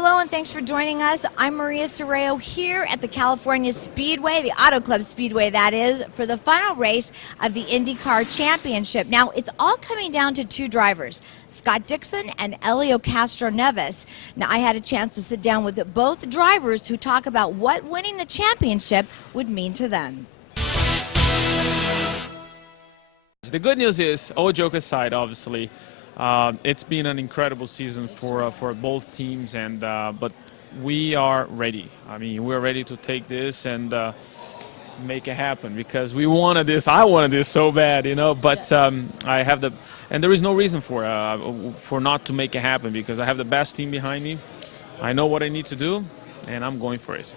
Hello and thanks for joining us. I'm Maria Serrao here at the California Speedway, the Auto Club Speedway that is, for the final race of the Indy Car Championship. Now, it's all coming down to two drivers, Scott Dixon and Helio Castroneves. Now, I had a chance to sit down with both drivers who talk about what winning the championship would mean to them. The good news is, all joke aside, obviously, it's been an incredible season for both teams, and but we are ready. I mean, we're ready to take this and make it happen because we wanted this. I wanted this so bad, you know. But I have and there is no reason for not to make it happen because I have the best team behind me. I know what I need to do, and I'm going for it.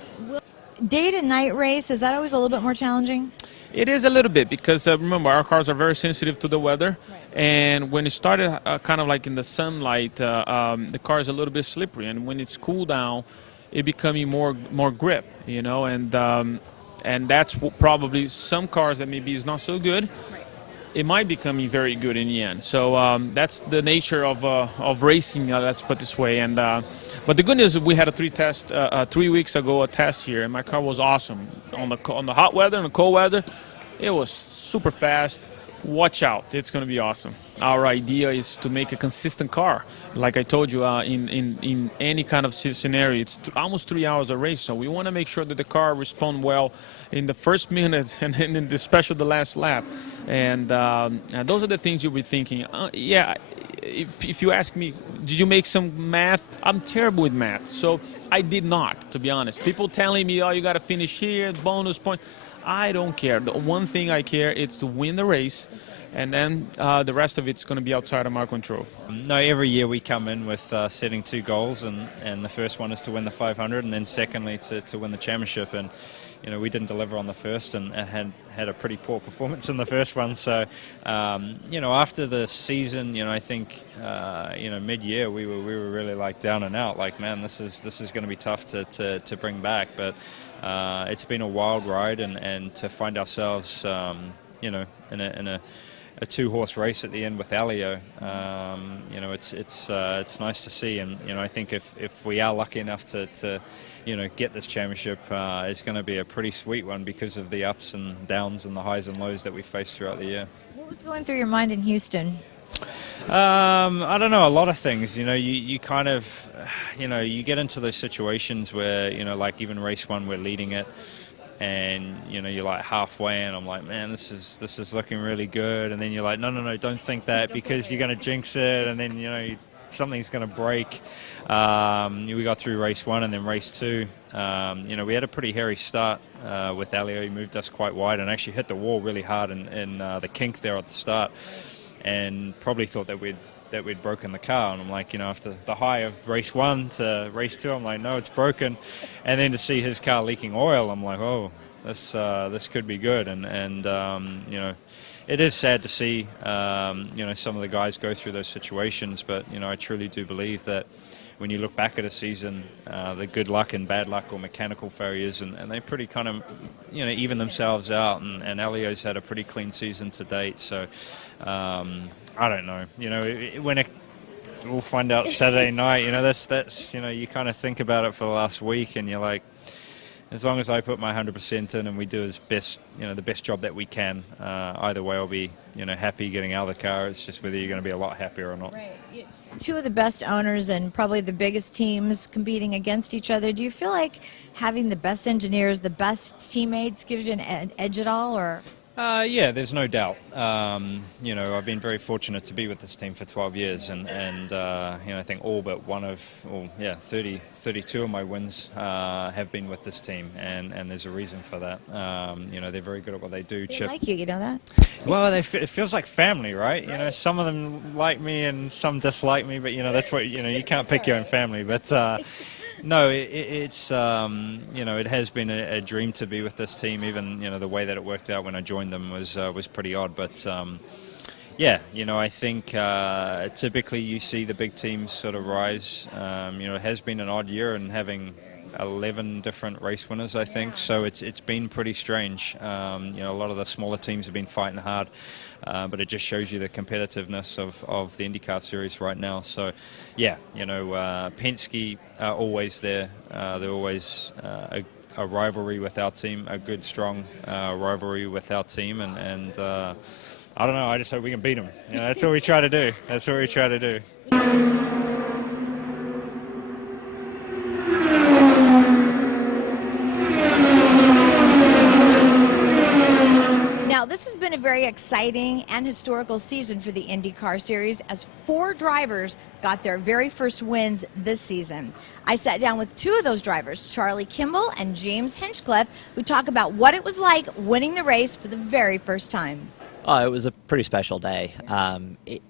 Day to night race, is that always a little bit more challenging? It is a little bit because remember, our cars are very sensitive to the weather, and when it started kind of like in the sunlight, the car is a little bit slippery, and when it's cooled down, it becoming more grip, you know, and that's probably some cars that maybe is not so good. It might become very good in the end. So that's the nature of racing. Let's put it this way. And but the good news is we had a 3 weeks ago, a test here, and my car was awesome on the hot weather and the cold weather. It was super fast. Watch out, it's going to be awesome. Our idea is to make a consistent car. Like I told you, in any kind of scenario, it's almost 3 hours a race, so we want to make sure that the car responds well in the first minute and in especially the last lap. And those are the things you'll be thinking. Yeah, if you ask me, did you make some math? I'm terrible with math, so I did not, to be honest. People telling me, oh, you got to finish here, bonus point. I don't care. The one thing I care is to win the race, and then the rest of it's going to be outside of my control. No, every year we come in with setting two goals, and the first one is to win the 500, and then secondly to win the championship. And you know, we didn't deliver on the first, and had a pretty poor performance in the first one. So you know, after the season, you know, I think you know, mid-year we were really like down and out. Like, man, this is going to be tough to bring back, but. It's been a wild ride, and to find ourselves, you know, in a two-horse race at the end with Helio, you know, it's nice to see. And you know, I think if we are lucky enough to you know, get this championship, it's going to be a pretty sweet one because of the ups and downs and the highs and lows that we face throughout the year. What was going through your mind in Houston? I don't know, a lot of things. You know, you kind of, you know, you get into those situations where, you know, like even race one, we're leading it, and you know, you're like halfway, and I'm like, man, this is looking really good, and then you're like, no, don't think that because you're going to jinx it, and then you know, something's going to break. We got through race one, and then race two. You know, we had a pretty hairy start with Helio. He moved us quite wide and actually hit the wall really hard in the kink there at the start. And probably thought that we'd broken the car, and I'm like, you know, after the high of race one to race two, I'm like, no, it's broken, and then to see his car leaking oil, I'm like, oh, this could be good, and you know, it is sad to see you know, some of the guys go through those situations, but you know, I truly do believe that when you look back at a season, the good luck and bad luck or mechanical failures, and they pretty kind of, you know, even themselves out, and Helio's had a pretty clean season to date, so I don't know, you know, we'll find out Saturday night, you know, that's you know, you kind of think about it for the last week, and you're like, as long as I put my 100% in and we do the best job that we can, either way I'll be, you know, happy getting out of the car. It's just whether you're going to be a lot happier or not. Right. Two of the best owners and probably the biggest teams competing against each other. Do you feel like having the best engineers, the best teammates gives you an edge at all, or? Yeah, there's no doubt. You know, I've been very fortunate to be with this team for 12 years, and you know, I think all but 32 of my wins have been with this team, and there's a reason for that. You know, they're very good at what they do. They like you know that? Well, it feels like family, right? You know, some of them like me and some dislike me, but you know, that's what, you know, you can't pick your own family, but. No, it's you know, it has been a dream to be with this team. Even, you know, the way that it worked out when I joined them was pretty odd. But yeah, you know, I think typically you see the big teams sort of rise. You know, it has been an odd year, and having 11 different race winners, I think. So it's been pretty strange. A lot of the smaller teams have been fighting hard, but it just shows you the competitiveness of the IndyCar series right now. So, yeah, Penske are always there. They're always a rivalry with our team, a good, strong rivalry with our team, and I don't know. I just hope we can beat them. That's what we try to do. That's what we try to do. Now, this has been a very exciting and historical season for the Indy Car Series as 4 drivers got their very first wins this season. I sat down with 2 of those drivers, Charlie Kimball and James Hinchcliffe, who talk about what it was like winning the race for the very first time. Oh, it was a pretty special day.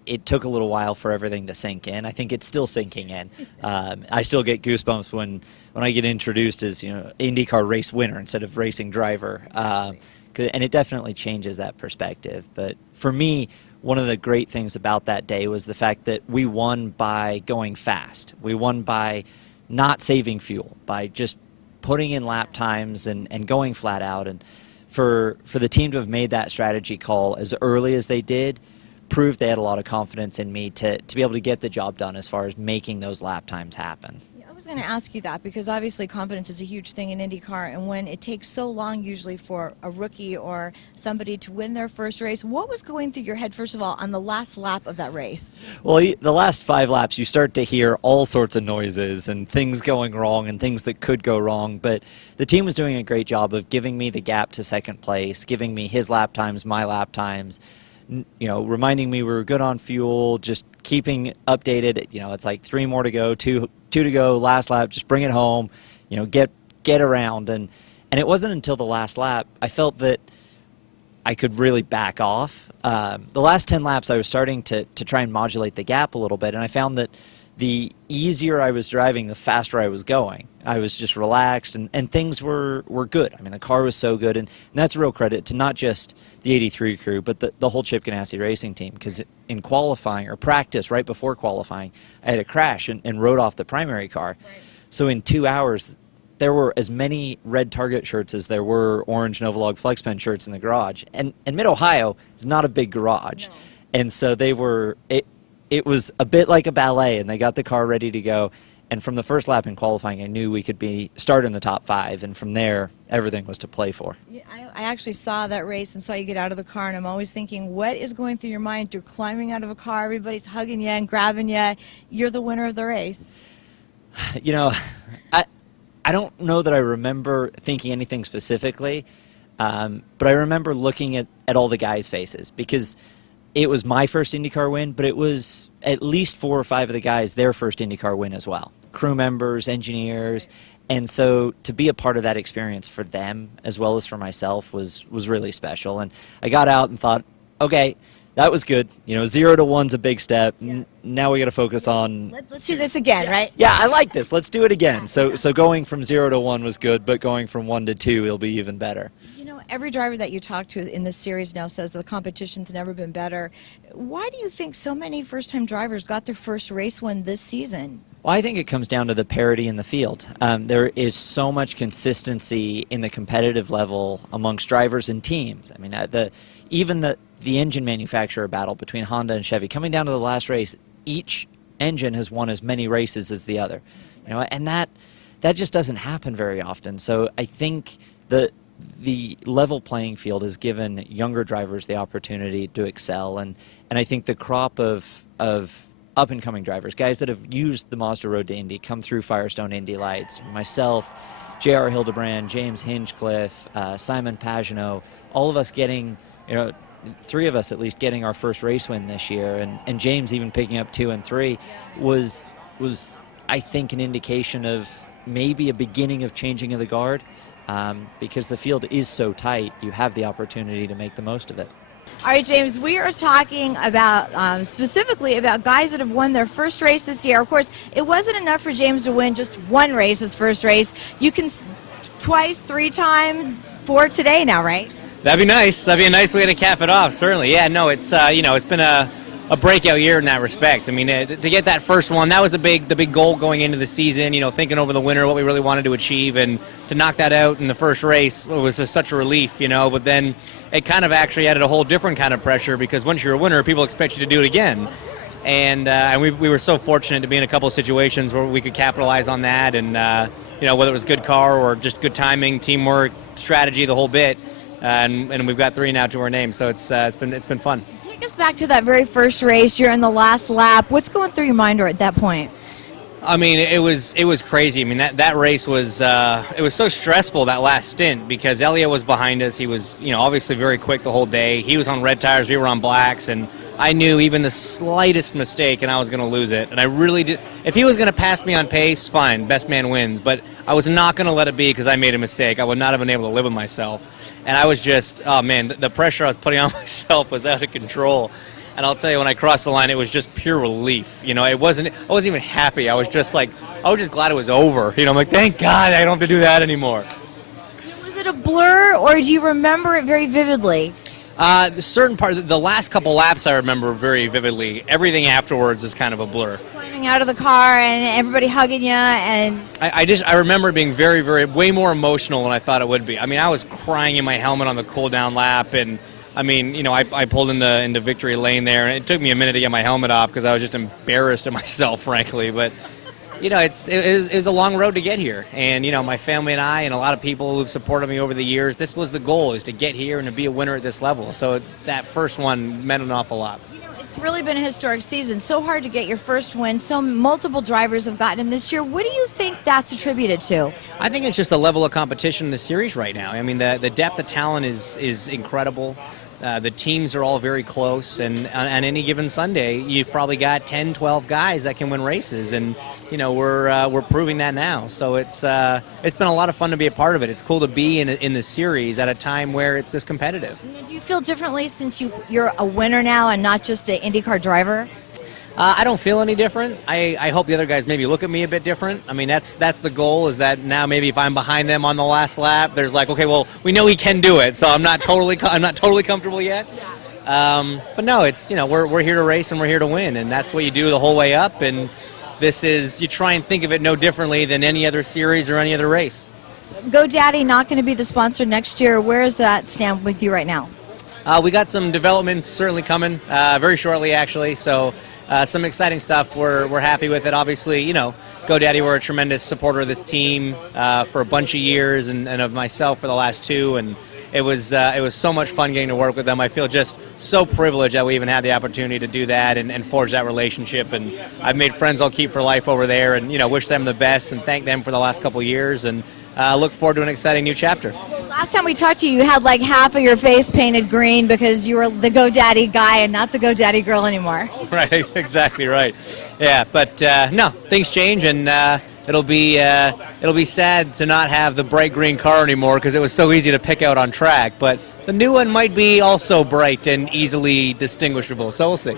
It took a little while for everything to sink in. I think it's still sinking in. I still get goosebumps when I get introduced as IndyCar race winner instead of racing driver. And it definitely changes that perspective. But for me, one of the great things about that day was the fact that we won by going fast. We won by not saving fuel, by just putting in lap times and going flat out. And for the team to have made that strategy call as early as they did proved they had a lot of confidence in me to be able to get the job done as far as making those lap times happen. I was going to ask you that because obviously confidence is a huge thing in IndyCar, and when it takes so long usually for a rookie or somebody to win their first race, what was going through your head first of all on the last lap of that race? Well, the last 5 laps you start to hear all sorts of noises and things going wrong and things that could go wrong, but the team was doing a great job of giving me the gap to second place, giving me his lap times, my lap times, reminding me we were good on fuel, just keeping updated. It's like 3 more to go, two to go, last lap, just bring it home, get around. And it wasn't until the last lap I felt that I could really back off. The last 10 laps I was starting to try and modulate the gap a little bit, and I found that the easier I was driving, the faster I was going. I was just relaxed, and things were good. I mean, the car was so good, and that's a real credit to not just the 83 crew, but the whole Chip Ganassi racing team, because in qualifying, or practice right before qualifying, I had a crash and rode off the primary car. Right. So in 2 hours, there were as many red Target shirts as there were orange Novolog FlexPen shirts in the garage. And Mid-Ohio is not a big garage. No. And so it was a bit like a ballet, and they got the car ready to go. And from the first lap in qualifying, I knew we could start in the top 5, and from there, everything was to play for. Yeah, I actually saw that race and saw you get out of the car, and I'm always thinking, what is going through your mind? You're climbing out of a car, everybody's hugging you and grabbing you. You're the winner of the race. I don't know that I remember thinking anything specifically, but I remember looking at all the guys' faces, because it was my first IndyCar win, but it was at least 4 or 5 of the guys their first IndyCar win as well. Crew members, engineers, and so to be a part of that experience for them as well as for myself was really special. And I got out and thought, okay, that was good. 0 to 1's a big step. Yeah. Now we got to focus on. Let's do this again, right? Yeah, I like this. Let's do it again. So going from 0 to 1 was good, but going from 1 to 2 will be even better. Every driver that you talk to in this series now says the competition's never been better. Why do you think so many first-time drivers got their first race win this season? Well, I think it comes down to the parity in the field. There is so much consistency in the competitive level amongst drivers and teams. I mean, even the engine manufacturer battle between Honda and Chevy, coming down to the last race, each engine has won as many races as the other. And that just doesn't happen very often. So I think the level playing field has given younger drivers the opportunity to excel, and I think the crop of up-and-coming drivers, guys that have used the Mazda Road to Indy, come through Firestone Indy Lights, myself, J.R. Hildebrand, James Hinchcliffe, Simon Pagenaud, all of us getting, 3 of us at least getting our first race win this year, and James even picking up 2 and 3 was I think an indication of maybe a beginning of changing of the guard. Because the field is so tight, you have the opportunity to make the most of it. All right, James, we are talking about specifically about guys that have won their first race this year. Of course, it wasn't enough for James to win just one race, his first race. You can twice, 3 times, 4 today now, right? That'd be nice. That'd be a nice way to cap it off, certainly. Yeah, no, it's it's been a a breakout year in that respect. I mean, to get that first one, that was the big goal going into the season. Thinking over the winter, what we really wanted to achieve, and to knock that out in the first race was just such a relief. But then it kind of actually added a whole different kind of pressure, because once you're a winner, people expect you to do it again. And we were so fortunate to be in a couple of situations where we could capitalize on that, and whether it was good car or just good timing, teamwork, strategy, the whole bit. And we've got 3 now to our name, so it's been fun. Take us back to that very first race. You're in the last lap. What's going through your mind at that point? I mean, it was crazy. I mean, that race was it was so stressful, that last stint, because Elliott was behind us. He was obviously very quick the whole day. He was on red tires, we were on blacks, and I knew even the slightest mistake and I was going to lose it. And I really did. If he was going to pass me on pace, fine, best man wins. But I was not going to let it be because I made a mistake. I would not have been able to live with myself. And I was just, oh man, the pressure I was putting on myself was out of control. And I'll tell you, when I crossed the line, it was just pure relief. I wasn't even happy. I was just glad it was over. I'm like, thank God I don't have to do that anymore. Was it a blur, or do you remember it very vividly? The last couple laps I remember very vividly. Everything afterwards is kind of a blur. Climbing out of the car and everybody hugging you, and I remember it being very, very, way more emotional than I thought it would be. I mean, I was crying in my helmet on the cool down lap, and I mean, I pulled into victory lane there, and it took me a minute to get my helmet off because I was just embarrassed of myself, frankly. But it was a long road to get here, and my family and I and a lot of people who've supported me over the years, this was the goal, is to get here and to be a winner at this level. So that first one meant an awful lot. It's really been a historic season. So hard to get your first win. So multiple drivers have gotten him this year. What do you think that's attributed to? I think it's just the level of competition in the series right now. I mean, the depth of talent is incredible. The teams are all very close, and on any given Sunday, you've probably got 10, 12 guys that can win races, and we're proving that now. So it's been a lot of fun to be a part of it. It's cool to be in the series at a time where it's this competitive. Do you feel differently since you're a winner now and not just an IndyCar driver? I don't feel any different. I hope the other guys maybe look at me a bit different. I mean, that's the goal, is that now maybe if I'm behind them on the last lap, there's like, okay, well, we know he can do it, so I'm not totally comfortable yet. But no, it's we're here to race and we're here to win, and that's what you do the whole way up. And this is, you try and think of it no differently than any other series or any other race. GoDaddy not going to be the sponsor next year. Where is that stand with you right now? We got some developments certainly coming very shortly, actually. So. Some exciting stuff. We're happy with it. Obviously, GoDaddy were a tremendous supporter of this team for a bunch of years, and of myself for the last 2. And it was so much fun getting to work with them. I feel just so privileged that we even had the opportunity to do that and forge that relationship. And I've made friends I'll keep for life over there, and wish them the best and thank them for the last couple of years, and look forward to an exciting new chapter. Last time we talked to you, you had like half of your face painted green because you were the GoDaddy guy and not the GoDaddy girl anymore. Right, exactly right. Yeah, but no, things change, and it'll be sad to not have the bright green car anymore, because it was so easy to pick out on track. But the new one might be also bright and easily distinguishable, so we'll see.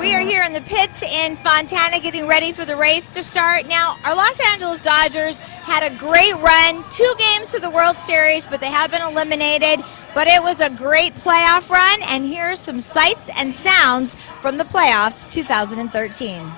We are here in the pits in Fontana getting ready for the race to start. Now, our Los Angeles Dodgers had a great run, 2 games to the World Series, but they have been eliminated. But it was a great playoff run, and here's some sights and sounds from the playoffs 2013.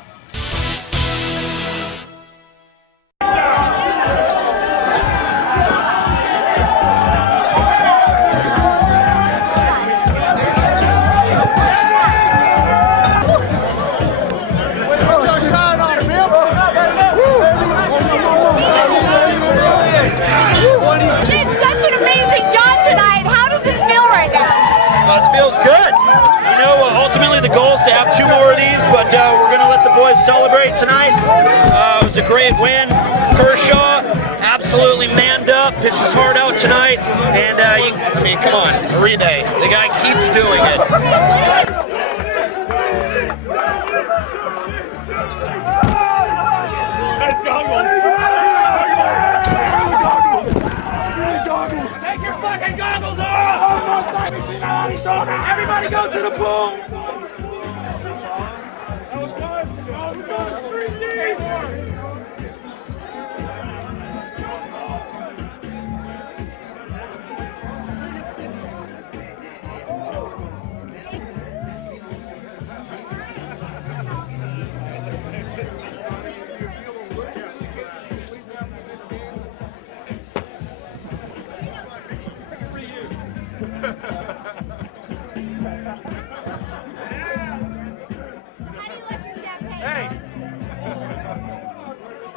Feels good. Ultimately the goal is to have 2 more of these, but we're going to let the boys celebrate tonight. It was a great win. Kershaw absolutely manned up, pitched his heart out tonight, and come on, Uribe, the guy keeps doing it. Everybody go to the pool!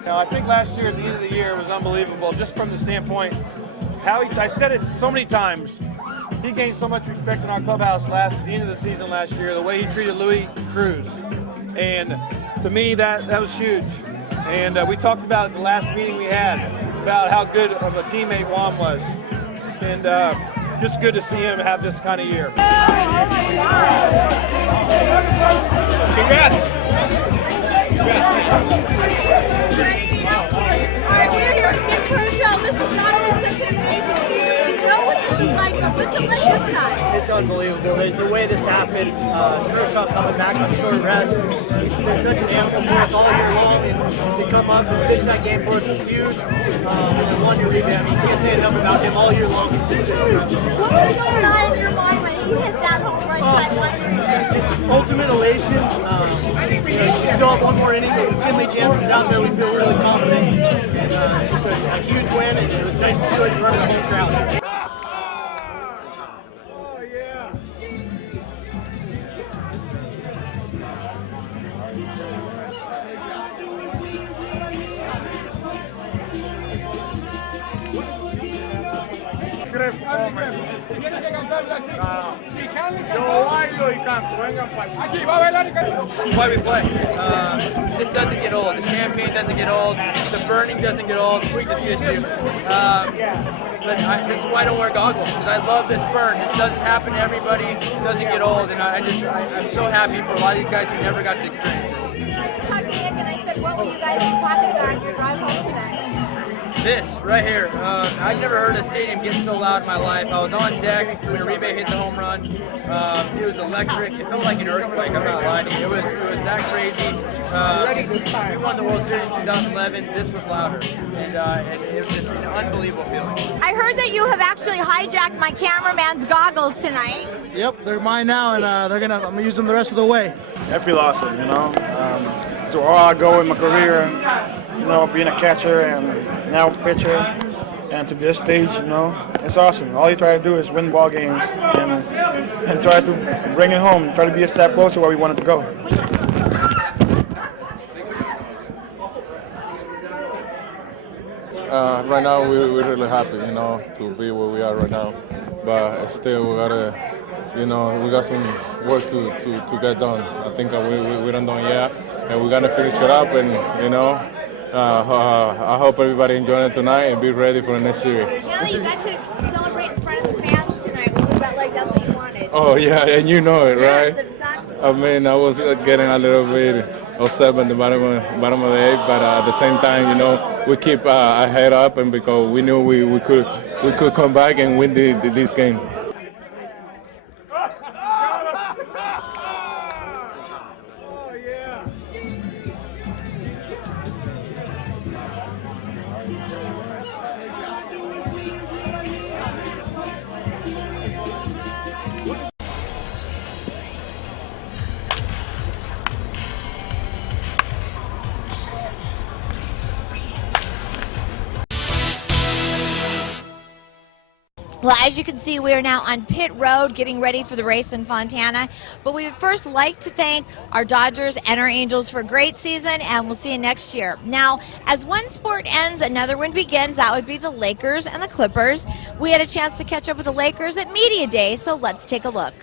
Now, I think last year at the end of the year was unbelievable, just from the standpoint I said it so many times. He gained so much respect in our clubhouse at the end of the season last year, the way he treated Louis Cruz. And to me, that was huge. And we talked about it the last meeting we had, about how good of a teammate Juan was. And just good to see him have this kind of year. Congrats! Alright, we're here at Indy Car Racing. This is not only such an amazing feat. You know what this is like, but what's it like this time? It's unbelievable. The way this happened, Kershaw coming back on short rest, he's been such an animal for us all year long, and to come up and finish that game for us was huge. And then one rebound, I mean, you can't say enough about him all year long. He's just been what was going on in your mind when he hit that home run shot? It's ultimate elation. You still have one more inning, but with Finley Jansen's out there, we feel really confident. And it's just a huge win, and it was nice to do it in front of the home crowd. Why we play. This doesn't get old. The champagne doesn't get old. The burning doesn't get old. We just get you. This is why I don't wear goggles, because I love this burn. This doesn't happen to everybody. It doesn't get old, and I'm so happy for a lot of these guys who never got to experience this. I talked to Nick and I said, what were you guys talking about on your drive home today? This right here, I've never heard a stadium get so loud in my life. I was on deck when Uribe hit the home run. It was electric. It felt like an earthquake. I'm not lying to you. It was that crazy. We won the World Series in 2011. This was louder, and it was just an unbelievable feeling. I heard that you have actually hijacked my cameraman's goggles tonight. Yep, they're mine now, and I'm gonna use them the rest of the way. I feel awesome, to all I go in my career, being a catcher and now a pitcher, and to this stage, it's awesome. All you try to do is win ball games and try to bring it home, try to be a step closer where we wanted to go. Right now we're really happy, to be where we are right now. But still we gotta, we got some work to get done. I think we don't done yet, and we gotta finish it up. And I hope everybody enjoyed it tonight and be ready for the next series. Kelly, you got to celebrate in front of the fans tonight. What was that like? That's what you wanted. Oh yeah, and you know it, right? Yes, exactly. I mean, I was getting a little bit upset at the bottom of the eighth, but at the same time, we keep our head up, and because we knew we could come back and win this game. Well, as you can see, we are now on pit road getting ready for the race in Fontana. But we would first like to thank our Dodgers and our Angels for a great season, and we'll see you next year. Now, as one sport ends, another one begins. That would be the Lakers and the Clippers. We had a chance to catch up with the Lakers at Media Day, so let's take a look.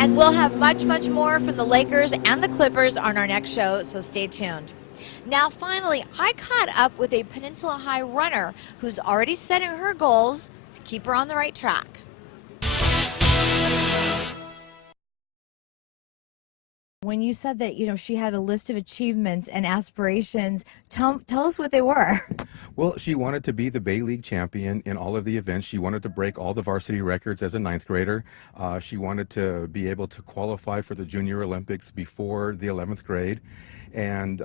And we'll have much, much more from the Lakers and the Clippers on our next show, so stay tuned. Now, finally, I caught up with a Peninsula High runner who's already setting her goals to keep her on the right track. When you said that, she had a list of achievements and aspirations, tell us what they were. Well, she wanted to be the Bay League champion in all of the events. She wanted to break all the varsity records as a 9th grader. She wanted to be able to qualify for the Junior Olympics before the 11th grade. And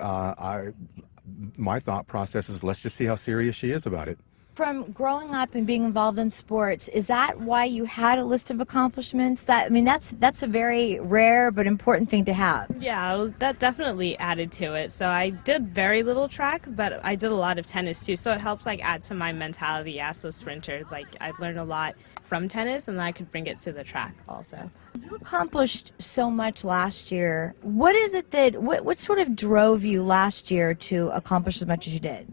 my thought process is, let's just see how serious she is about it. From growing up and being involved in sports, is that why you had a list of accomplishments? That's a very rare but important thing to have. Yeah, that definitely added to it. So I did very little track, but I did a lot of tennis too. So it helped add to my mentality as a sprinter. I learned a lot from tennis, and I could bring it to the track also. You accomplished so much last year. What is it what sort of drove you last year to accomplish as much as you did?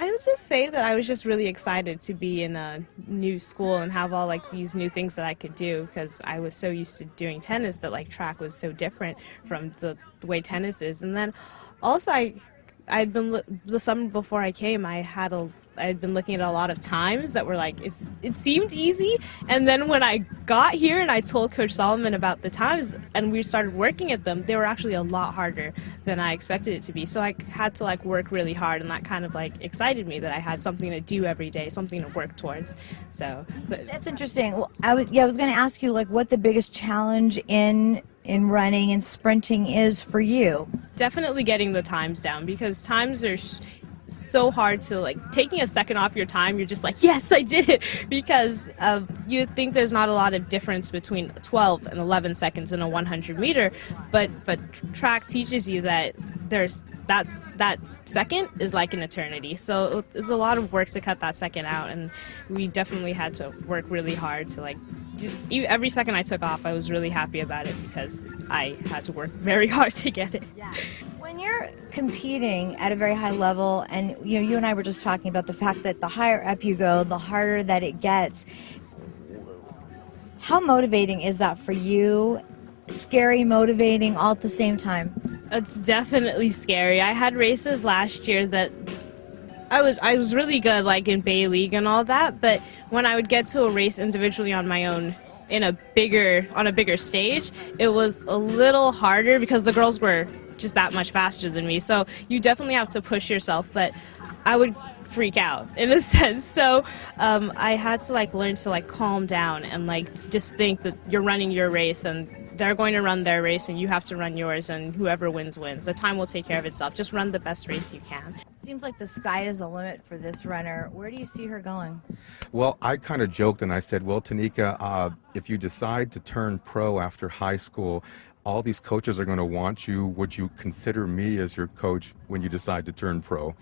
I would just say that I was just really excited to be in a new school and have all these new things that I could do, because I was so used to doing tennis that track was so different from the way tennis is. And then also I'd been the summer before I came, I'd been looking at a lot of times that were it seemed easy, and then when I got here and I told Coach Solomon about the times and we started working at them, they were actually a lot harder than I expected it to be. So I had to work really hard, and that kind of excited me that I had something to do every day, something to work towards. So that's interesting. Well, I was going to ask you what the biggest challenge in running and sprinting is for you. Definitely getting the times down, because times are so hard to taking a second off your time. You're just yes, I did it, because you think there's not a lot of difference between 12 and 11 seconds in a 100 meter, but track teaches you that that second is like an eternity. So it's a lot of work to cut that second out, and we definitely had to work really hard to every second I took off, I was really happy about it, because I had to work very hard to get it. Yeah. When you're competing at a very high level, and you and I were just talking about the fact that the higher up you go, the harder that it gets, how motivating is that for you? Scary, motivating, all at the same time? It's definitely scary. I had races last year that I was really good, in Bay League and all that, but when I would get to a race individually on my own on a bigger stage, it was a little harder because the girls were just that much faster than me. So you definitely have to push yourself, but I would freak out in a sense. So I had to learn to calm down and just think that you're running your race and they're going to run their race and you have to run yours, and whoever wins wins. The time will take care of itself. Just run the best race you can. Seems like the sky is the limit for this runner. Where do you see her going? Well, I kind of joked and I said, well, Tanika, if you decide to turn pro after high school, all these coaches are going to want you. Would you consider me as your coach when you decide to turn pro?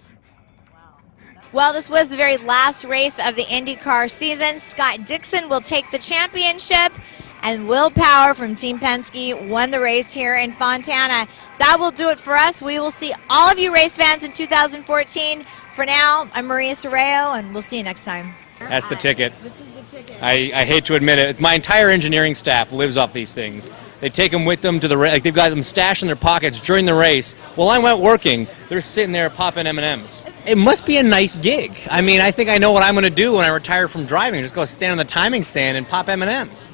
Well, this was the very last race of the IndyCar season. Scott Dixon will take the championship, and Will Power from Team Penske won the race here in Fontana. That will do it for us. We will see all of you race fans in 2014. For now, I'm Maria Serrao, and we'll see you next time. That's the ticket. This is the ticket. I hate to admit it. My entire engineering staff lives off these things. They take them with them to the race. They've got them stashed in their pockets during the race. While I'm out working, they're sitting there popping M&Ms. It must be a nice gig. I mean, I think I know what I'm going to do when I retire from driving. Just go stand on the timing stand and pop M&Ms.